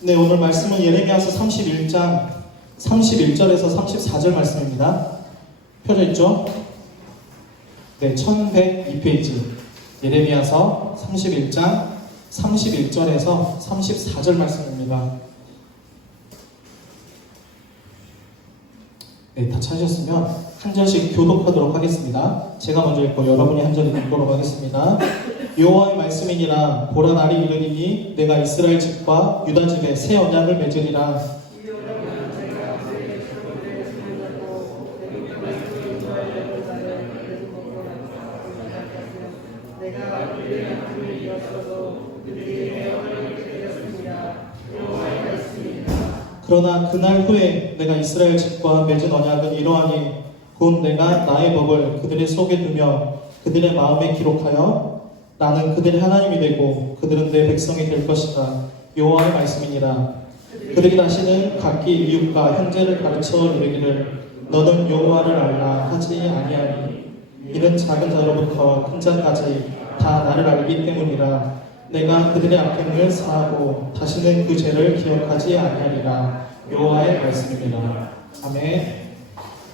네, 오늘 말씀은 예레미야서 31장 31절에서 34절 말씀입니다. 펴져 있죠? 네, 1102페이지 예레미야서 31장 31절에서 34절 말씀입니다. 네, 다 찾으셨으면 한 절씩 교독하도록 하겠습니다. 제가 먼저 읽고 여러분이 한 절 읽도록 하겠습니다. 여호와의 말씀이니라. 보라, 날이 이르리니 내가 이스라엘 집과 유다 집에 새 언약을 맺으리라. 그러나 그날 후에 내가 이스라엘 집과 맺은 언약은 이러하니 곧 내가 나의 법을 그들의 속에 두며 그들의 마음에 기록하여 나는 그들의 하나님이 되고 그들은 내 백성이 될 것이다. 여호와의 말씀이니라. 그들이 다시는 각기 이웃과 형제를 가르쳐 이르기를 너는 여호와를 알라 하지 아니하니 이는 작은 자로부터 큰 자까지 다 나를 알기 때문이라. 내가 그들의 악행을 사하고 다시는 그 죄를 기억하지 아니하리라. 여호와의 말씀입니다. 아멘.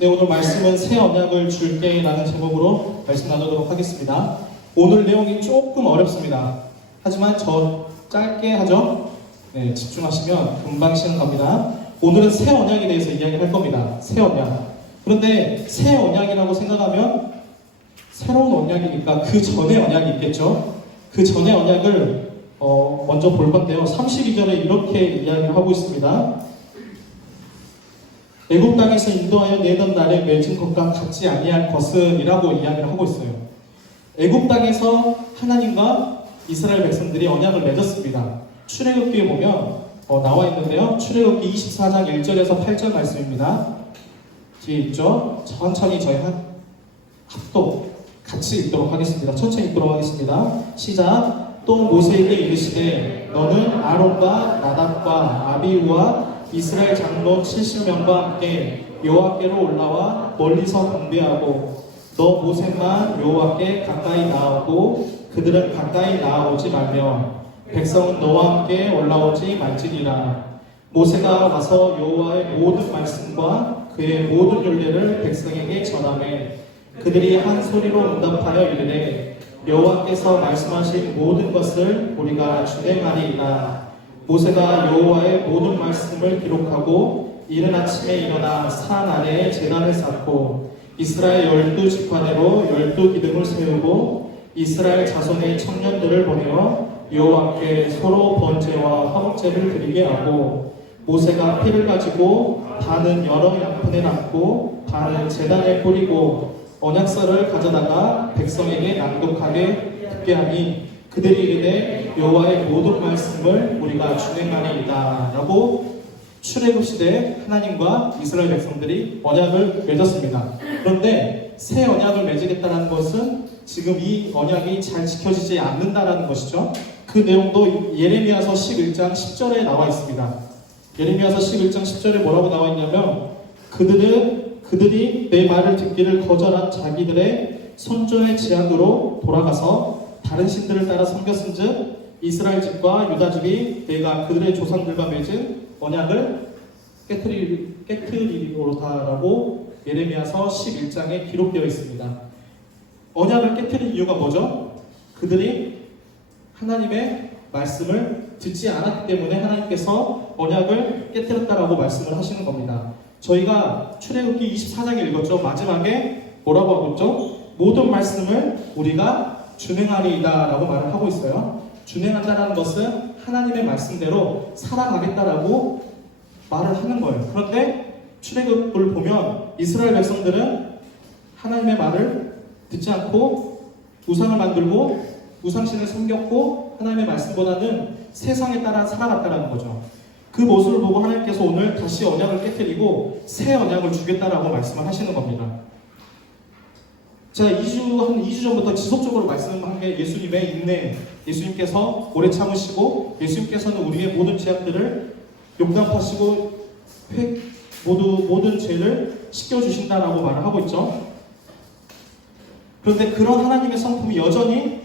네, 오늘 말씀은 새 언약을 줄게 라는 제목으로 말씀 나누도록 하겠습니다. 오늘 내용이 조금 어렵습니다. 하지만 저 짧게 하죠? 네, 집중하시면 금방 시행합니다. 오늘은 새 언약에 대해서 이야기할 겁니다. 새 언약. 그런데 새 언약이라고 생각하면 새로운 언약이니까 그 전에 언약이 있겠죠? 그 전에 언약을 먼저 볼 건데요. 32절에 이렇게 이야기를 하고 있습니다. 애굽 땅에서 인도하여 내던 날에 맺은 것과 같지 아니할 것은 이라고 이야기를 하고 있어요. 애굽 땅에서 하나님과 이스라엘 백성들이 언약을 맺었습니다. 출애굽기에 보면 나와 있는데요. 출애굽기 24장 1절에서 8절 말씀입니다. 뒤에 있죠? 천천히 저희 합독 같이 읽도록 하겠습니다. 천천히 읽도록 하겠습니다. 시작. 또 모세에게 이르시되 너는 아론과 나답과 아비후와 이스라엘 장로 70명과 함께 여호와께로 올라와 멀리서 경배하고 너 모세만 여호와께 가까이 나아오고 그들은 가까이 나아오지 말며 백성은 너와 함께 올라오지 말지니라. 모세가 와서 여호와의 모든 말씀과 그의 모든 율례를 백성에게 전하매 그들이 한 소리로 응답하여 이르되 여호와께서 말씀하신 모든 것을 우리가 준행하리이다. 모세가 여호와의 모든 말씀을 기록하고 이른 아침에 일어나 산 아래에 제단을 쌓고 이스라엘 12지파대로 12기둥을 세우고 이스라엘 자손의 청년들을 보내어 여호와께 서로 번제와 화목제를 드리게 하고 모세가 피를 가지고 반은 여러 양푼에 담고 반은 제단에 뿌리고 언약서를 가져다가 백성에게 낭독하게 듣게 하니 그들이 이르되 여호와의 모든 말씀을 우리가 준행하리이다 라고 출애굽 시대에 하나님과 이스라엘 백성들이 언약을 맺었습니다. 그런데 새 언약을 맺으겠다는 것은 지금 이 언약이 잘 지켜지지 않는다라는 것이죠. 그 내용도 예레미야서 11장 10절에 나와 있습니다. 예레미야서 11장 10절에 뭐라고 나와 있냐면 그들이 내 말을 듣기를 거절한 자기들의 손전의 지향으로 돌아가서 다른 신들을 따라 섬겼은즉 이스라엘 집과 유다 집이 내가 그들의 조상들과 맺은 언약을 깨트리리로다라고 예레미야서 11장에 기록되어 있습니다. 언약을 깨트린 이유가 뭐죠? 그들이 하나님의 말씀을 듣지 않았기 때문에 하나님께서 언약을 깨트렸다라고 말씀을 하시는 겁니다. 저희가 출애굽기 24장에 읽었죠. 마지막에 뭐라고 하고 있죠? 모든 말씀을 우리가 준행하리이다 라고 말을 하고 있어요. 준행한다는 것은 하나님의 말씀대로 살아가겠다라고 말을 하는 거예요. 그런데 출애굽을 보면 이스라엘 백성들은 하나님의 말을 듣지 않고 우상을 만들고 우상신을 섬겼고 하나님의 말씀보다는 세상에 따라 살아갔다는 거죠. 그 모습을 보고 하나님께서 오늘 다시 언약을 깨뜨리고 새 언약을 주겠다라고 말씀을 하시는 겁니다. 제가 한 2주 전부터 지속적으로 말씀한 게 예수님의 인내, 예수님께서 오래 참으시고 예수님께서는 우리의 모든 죄악들을 용납하시고 모든 죄를 씻겨주신다라고 말을 하고 있죠. 그런데 그런 하나님의 성품이 여전히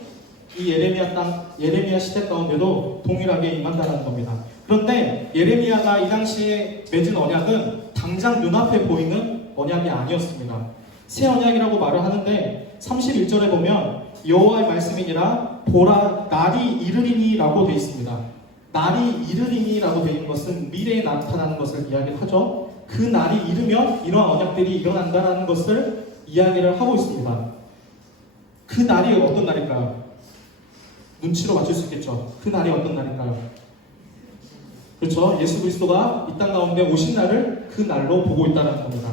이 예레미야 시대 가운데도 동일하게 임한다는 겁니다. 그런데 예레미야가 이 당시에 맺은 언약은 당장 눈앞에 보이는 언약이 아니었습니다. 새 언약이라고 말을 하는데 31절에 보면 여호와의 말씀이니라 보라 날이 이르리니라고 되어 있습니다. 날이 이르리니라고 되어 있는 것은 미래에 나타나는 것을 이야기하죠. 그 날이 이르면 이러한 언약들이 일어난다는 것을 이야기를 하고 있습니다. 그 날이 어떤 날일까요? 눈치로 맞출 수 있겠죠. 그 날이 어떤 날일까요? 그렇죠. 예수 그리스도가 이 땅 가운데 오신 날을 그 날로 보고 있다는 겁니다.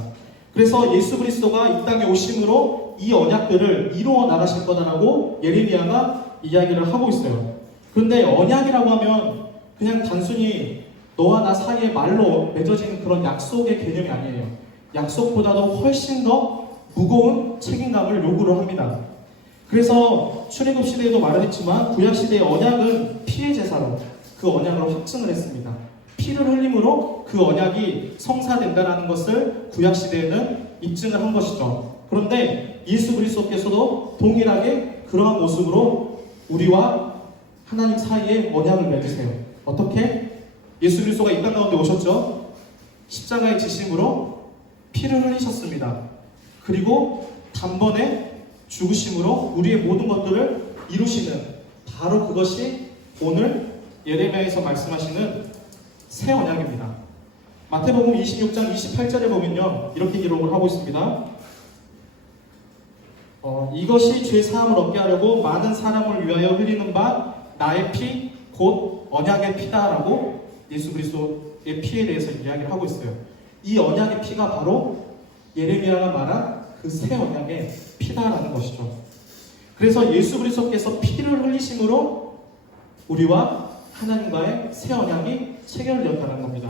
그래서 예수 그리스도가 이 땅에 오심으로 이 언약들을 이루어 나가실 거다라고 예레미야가 이야기를 하고 있어요. 그런데 언약이라고 하면 그냥 단순히 너와 나 사이에 말로 맺어지는 그런 약속의 개념이 아니에요. 약속보다도 훨씬 더 무거운 책임감을 요구를 합니다. 그래서 출애굽 시대에도 말을 했지만 구약 시대의 언약은 피의 제사로 그 언약을 확증을 했습니다. 피를 흘림으로 그 언약이 성사된다는 것을 구약 시대에는 입증을 한 것이죠. 그런데 예수 그리스도께서도 동일하게 그러한 모습으로 우리와 하나님 사이에 언약을 맺으세요. 어떻게? 예수 그리스도가 이 땅 가운데 오셨죠. 십자가의 지심으로 피를 흘리셨습니다. 그리고 단번에 죽으심으로 우리의 모든 것들을 이루시는 바로 그것이 오늘 예레미야에서 말씀하시는 새 언약입니다. 마태복음 26장 28절에 보면요 이렇게 기록을 하고 있습니다. 이것이 죄 사함을 얻게 하려고 많은 사람을 위하여 흘리는 바 나의 피 곧 언약의 피다라고 예수 그리스도의 피에 대해서 이야기를 하고 있어요. 이 언약의 피가 바로 예레미야가 말한 그 새 언약의 피다라는 것이죠. 그래서 예수 그리스도께서 피를 흘리심으로 우리와 하나님과의 새 언약이 체결되었다는 겁니다.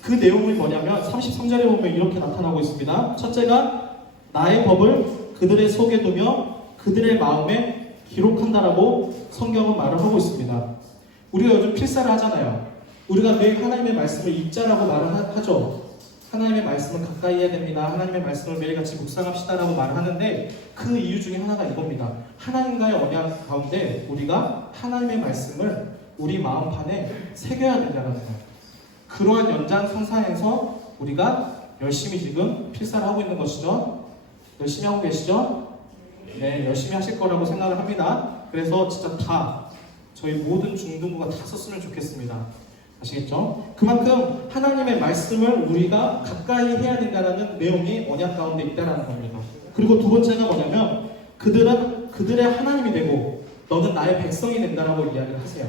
그 내용이 뭐냐면 33절에 보면 이렇게 나타나고 있습니다. 첫째가 나의 법을 그들의 속에 두며 그들의 마음에 기록한다라고 성경은 말을 하고 있습니다. 우리가 요즘 필사를 하잖아요. 우리가 매일 하나님의 말씀을 읽자라고 말을 하죠. 하나님의 말씀을 가까이 해야 됩니다. 하나님의 말씀을 매일같이 묵상합시다라고 말을 하는데 그 이유 중에 하나가 이겁니다. 하나님과의 언약 가운데 우리가 하나님의 말씀을 우리 마음판에 새겨야 된다는 거예요. 그러한 연장선상에서 우리가 열심히 지금 필사를 하고 있는 것이죠. 열심히 하고 계시죠? 네, 열심히 하실 거라고 생각을 합니다. 그래서 진짜 다 저희 모든 중등부가 다 썼으면 좋겠습니다. 아시겠죠? 그만큼 하나님의 말씀을 우리가 가까이 해야 된다는 내용이 언약 가운데 있다는 겁니다. 그리고 두 번째가 뭐냐면 그들은 그들의 하나님이 되고 너는 나의 백성이 된다라고 이야기를 하세요.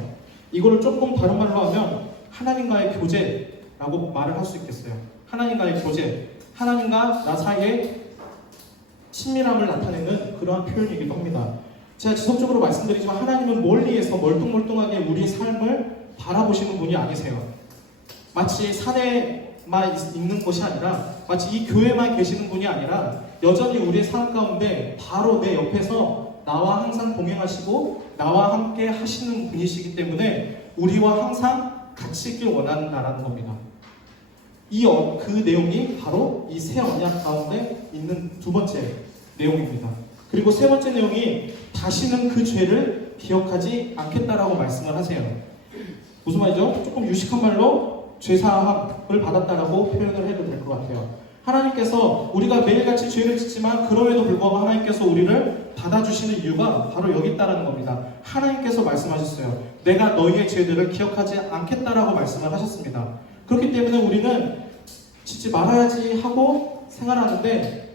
이거를 조금 다른 말로 하면 하나님과의 교제라고 말을 할 수 있겠어요. 하나님과의 교제, 하나님과 나 사이에 친밀함을 나타내는 그러한 표현이기도 합니다. 제가 지속적으로 말씀드리지만 하나님은 멀리에서 멀뚱멀뚱하게 우리의 삶을 바라보시는 분이 아니세요. 마치 산에만 있는 것이 아니라 마치 이 교회만 계시는 분이 아니라 여전히 우리의 삶 가운데 바로 내 옆에서 나와 항상 동행하시고 나와 함께 하시는 분이시기 때문에 우리와 항상 같이 있길 원한다라는 겁니다. 그 내용이 바로 이 새 언약 가운데 있는 두 번째 내용입니다. 그리고 세 번째 내용이 다시는 그 죄를 기억하지 않겠다라고 말씀을 하세요. 무슨 말이죠? 조금 유식한 말로 죄사함을 받았다라고 표현을 해도 될 것 같아요. 하나님께서 우리가 매일같이 죄를 짓지만 그럼에도 불구하고 하나님께서 우리를 받아주시는 이유가 바로 여기 있다는 겁니다. 하나님께서 말씀하셨어요. 내가 너희의 죄들을 기억하지 않겠다라고 말씀을 하셨습니다. 그렇기 때문에 우리는 짓지 말아야지 하고 생활하는데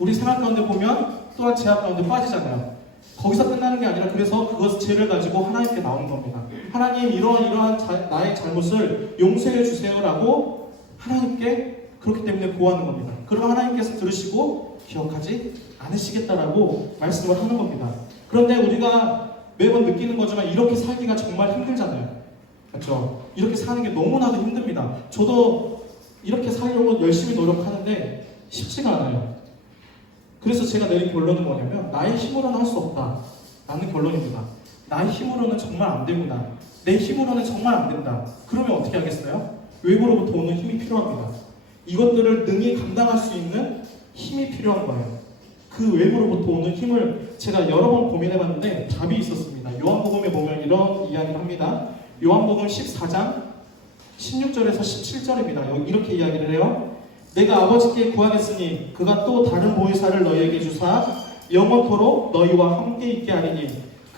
우리 생활 가운데 보면 또한 죄악 가운데 빠지잖아요. 거기서 끝나는 게 아니라 그래서 그것 죄를 가지고 하나님께 나오는 겁니다. 하나님 이러한 나의 잘못을 용서해 주세요라고 하나님께 그렇기 때문에 구하는 겁니다. 그럼 하나님께서 들으시고 기억하지 않으시겠다라고 말씀을 하는 겁니다. 그런데 우리가 매번 느끼는 거지만 이렇게 살기가 정말 힘들잖아요. 그렇죠? 이렇게 사는 게 너무나도 힘듭니다. 저도 이렇게 살려고 열심히 노력하는데 쉽지가 않아요. 그래서 제가 내린 결론은 뭐냐면 나의 힘으로는 할 수 없다 라는 결론입니다. 나의 힘으로는 정말 안 되구나. 내 힘으로는 정말 안 된다. 그러면 어떻게 하겠어요? 외부로부터 오는 힘이 필요합니다. 이것들을 능히 감당할 수 있는 힘이 필요한 거예요. 그 외부로부터 오는 힘을 제가 여러 번 고민해봤는데 답이 있었습니다. 요한복음에 보면 이런 이야기를 합니다. 요한복음 14장 16절에서 17절입니다. 이렇게 이야기를 해요. 내가 아버지께 구하겠으니 그가 또 다른 보혜사를 너희에게 주사 영원토록 너희와 함께 있게 하리니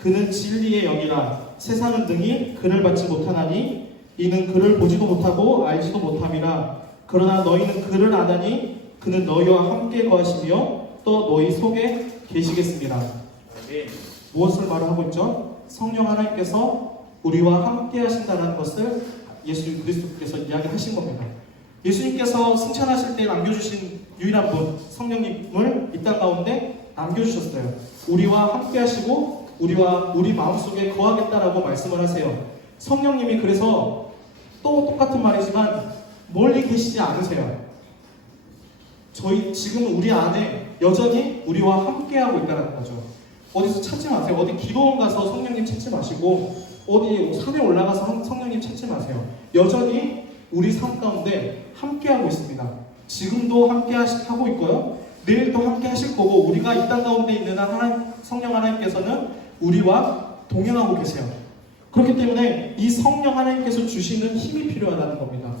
그는 진리의 영이라 세상은 능히 그를 받지 못하나니 이는 그를 보지도 못하고 알지도 못함이라. 그러나 너희는 그를 아나니 그는 너희와 함께 거하시며 또 너희 속에 계시겠습니다. 무엇을 말하고 있죠? 성령 하나님께서 우리와 함께 하신다는 것을 예수 그리스도께서 이야기하신 겁니다. 예수님께서 승천하실 때 남겨주신 유일한 분 성령님을 이 땅 가운데 남겨주셨어요. 우리와 함께 하시고 우리 마음속에 거하겠다라고 말씀을 하세요. 성령님이 그래서 또 똑같은 말이지만 멀리 계시지 않으세요. 지금 우리 안에 여전히 우리와 함께하고 있다는 거죠. 어디서 찾지 마세요. 어디 기도원 가서 성령님 찾지 마시고 어디 산에 올라가서 성령님 찾지 마세요. 여전히 우리 삶 가운데 함께하고 있습니다. 지금도 함께하고 있고요. 내일도 함께하실 거고 우리가 이 땅 가운데 있는 성령 하나님께서는 우리와 동행하고 계세요. 그렇기 때문에 이 성령 하나님께서 주시는 힘이 필요하다는 겁니다.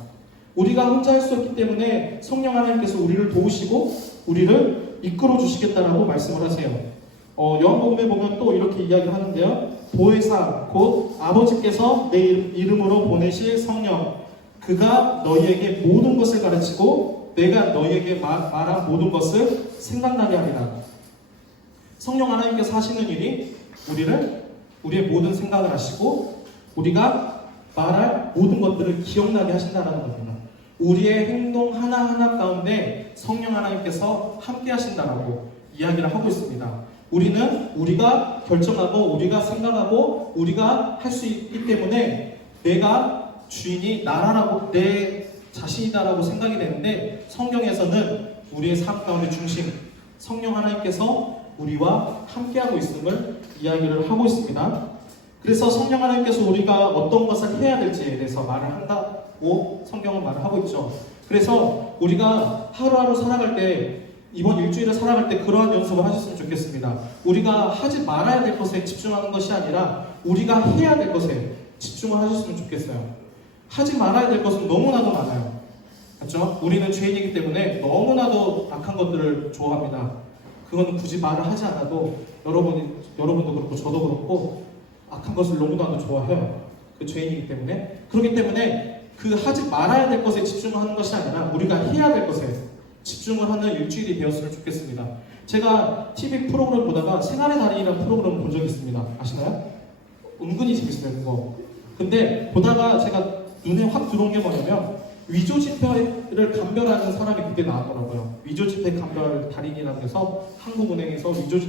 우리가 혼자 할 수 없기 때문에 성령 하나님께서 우리를 도우시고 우리를 이끌어 주시겠다라고 말씀을 하세요. 요한복음에 보면 또 이렇게 이야기를 하는데요. 보혜사 곧 아버지께서 내 이름으로 보내실 성령 그가 너희에게 모든 것을 가르치고 내가 너희에게 말한 모든 것을 생각나게 하리라. 성령 하나님께서 하시는 일이 우리의 모든 생각을 하시고 우리가 말할 모든 것들을 기억나게 하신다는 겁니다. 우리의 행동 하나하나 가운데 성령 하나님께서 함께 하신다라고 이야기를 하고 있습니다. 우리가 결정하고 우리가 생각하고 우리가 할 수 있기 때문에 내가 주인이 나라라고 내 자신이다라고 생각이 되는데 성경에서는 우리의 삶 가운데 중심 성령 하나님께서 우리와 함께하고 있음을 이야기를 하고 있습니다. 그래서 성령 하나님께서 우리가 어떤 것을 해야 될지에 대해서 말을 한다고 성경은 말을 하고 있죠. 그래서 우리가 하루하루 살아갈 때 이번 일주일을 살아갈 때 그러한 연습을 하셨으면 좋겠습니다. 우리가 하지 말아야 될 것에 집중하는 것이 아니라 우리가 해야 될 것에 집중을 하셨으면 좋겠어요. 하지 말아야 될 것은 너무나도 많아요. 그렇죠? 우리는 죄인이기 때문에 너무나도 악한 것들을 좋아합니다. 그건 굳이 말을 하지 않아도 여러분도 그렇고 저도 그렇고 악한 것을 너무나도 좋아해요. 그 죄인이기 때문에. 그렇기 때문에 그 하지 말아야 될 것에 집중하는 것이 아니라 우리가 해야 될 것에 집중을 하는 일주일이 되었으면 좋겠습니다. 제가 TV 프로그램 보다가 생활의 달인이라는 프로그램을 본 적이 있습니다. 아시나요? 은근히 재밌어요, 그거. 근데 보다가 제가 눈에 확 들어온 게 뭐냐면 위조 지폐를 감별하는 사람이 그때 나왔더라고요. 위조 지폐 감별 달인이라고 해서 한국은행에서 위조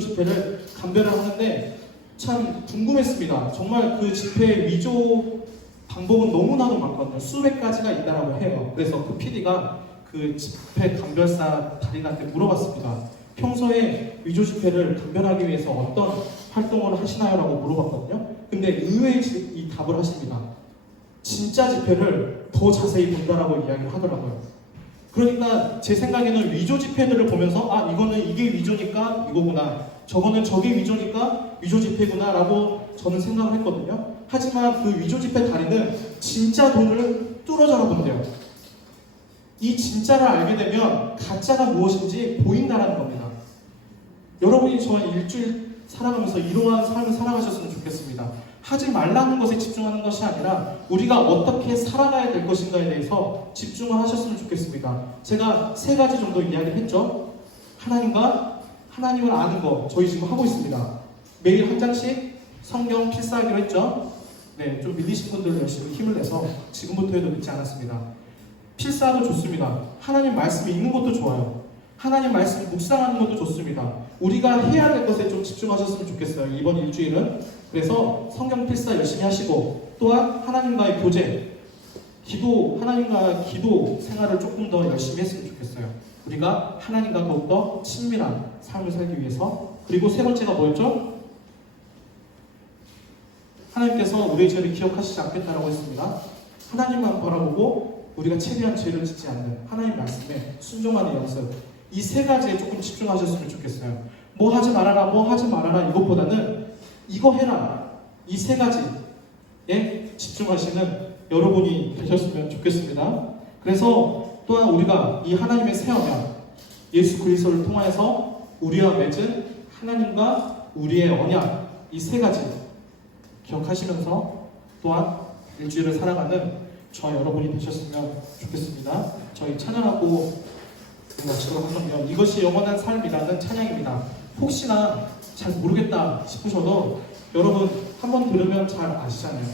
지폐를 감별을 하는데 참 궁금했습니다. 정말 그 지폐 위조 방법은 너무나도 많거든요. 수백 가지가 있다라고 해요. 그래서 그 PD가 그 지폐 감별사 달인한테 물어봤습니다. 평소에 위조 지폐를 감별하기 위해서 어떤 활동을 하시나요? 라고 물어봤거든요. 근데 의외의 이 답을 하십니다. 진짜 지폐를 더 자세히 본다라고 이야기를 하더라고요. 그러니까 제 생각에는 위조 지폐들을 보면서 이거는 이게 위조니까 이거구나, 저거는 저게 위조니까 위조 지폐구나 라고 저는 생각을 했거든요. 하지만 그 위조 지폐 달인은 진짜 돈을 뚫어져라 본대요. 이 진짜를 알게 되면 가짜가 무엇인지 보인다라는 겁니다. 여러분이 저와 일주일 살아가면서 이러한 삶을 살아가셨으면 좋겠습니다. 하지 말라는 것에 집중하는 것이 아니라 우리가 어떻게 살아가야 될 것인가에 대해서 집중을 하셨으면 좋겠습니다. 제가 3가지 정도 이야기를 했죠. 하나님을 아는 거 저희 지금 하고 있습니다. 매일 한 장씩 성경 필사하기로 했죠. 네, 좀 밀리신 분들 열심히 힘을 내서 지금부터 해도 늦지 않았습니다. 필사도 좋습니다. 하나님 말씀 읽는 것도 좋아요. 하나님 말씀 묵상하는 것도 좋습니다. 우리가 해야 될 것에 좀 집중하셨으면 좋겠어요. 이번 일주일은. 그래서 성경 필사 열심히 하시고 또한 하나님과의 교제, 하나님과 기도 생활을 조금 더 열심히 했으면 좋겠어요. 우리가 하나님과 더욱더 친밀한 삶을 살기 위해서. 그리고 3번째가 뭐였죠? 하나님께서 우리의 죄를 기억하시지 않겠다라고 했습니다. 하나님만 바라보고 우리가 최대한 죄를 짓지 않는 하나님 말씀에 순종하는 연습. 이 3가지에 조금 집중하셨으면 좋겠어요. 뭐 하지 말아라 이것보다는 이거 해라. 이 3가지. 집중하시는 여러분이 되셨으면 좋겠습니다. 그래서 또한 우리가 이 하나님의 새 언약, 예수 그리스도를 통하여서 우리와 맺은 하나님과 우리의 언약, 이 세 가지 기억하시면서 또한 일주일을 살아가는 저와 여러분이 되셨으면 좋겠습니다. 저희 찬양하고 마치도록 하면 이것이 영원한 삶이라는 찬양입니다. 혹시나 잘 모르겠다 싶으셔도 여러분 한 번 들으면 잘 아시잖아요.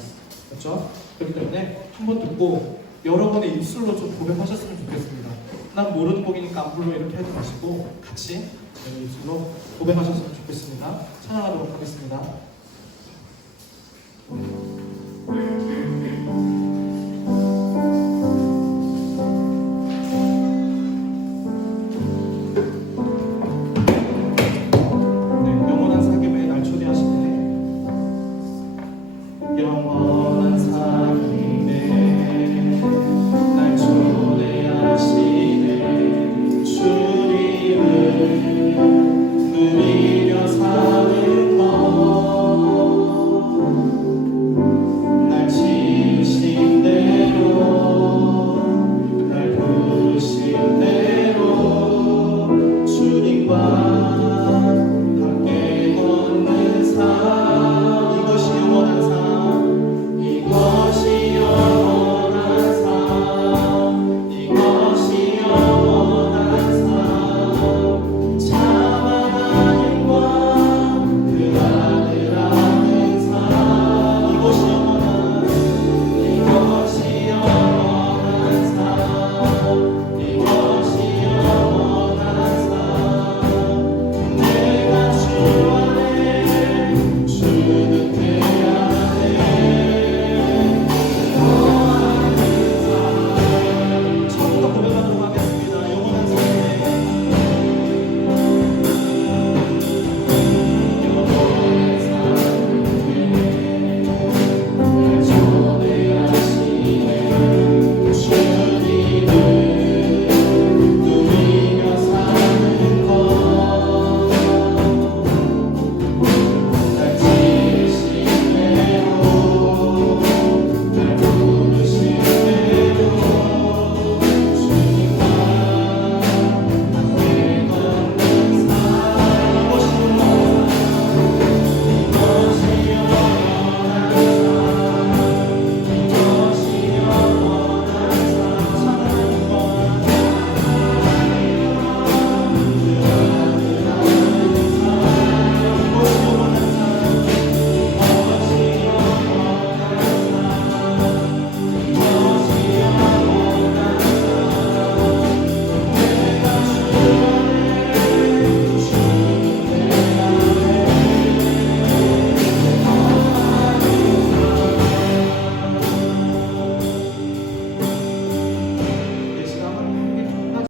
그렇죠? 그렇기 때문에 한 번 듣고 여러분의 입술로 좀 고백하셨으면 좋겠습니다. 난 모르는 곡이니까 안 불러 이렇게 하지 마시고 같이 입술로 고백하셨으면 좋겠습니다. 찬양하도록 하겠습니다.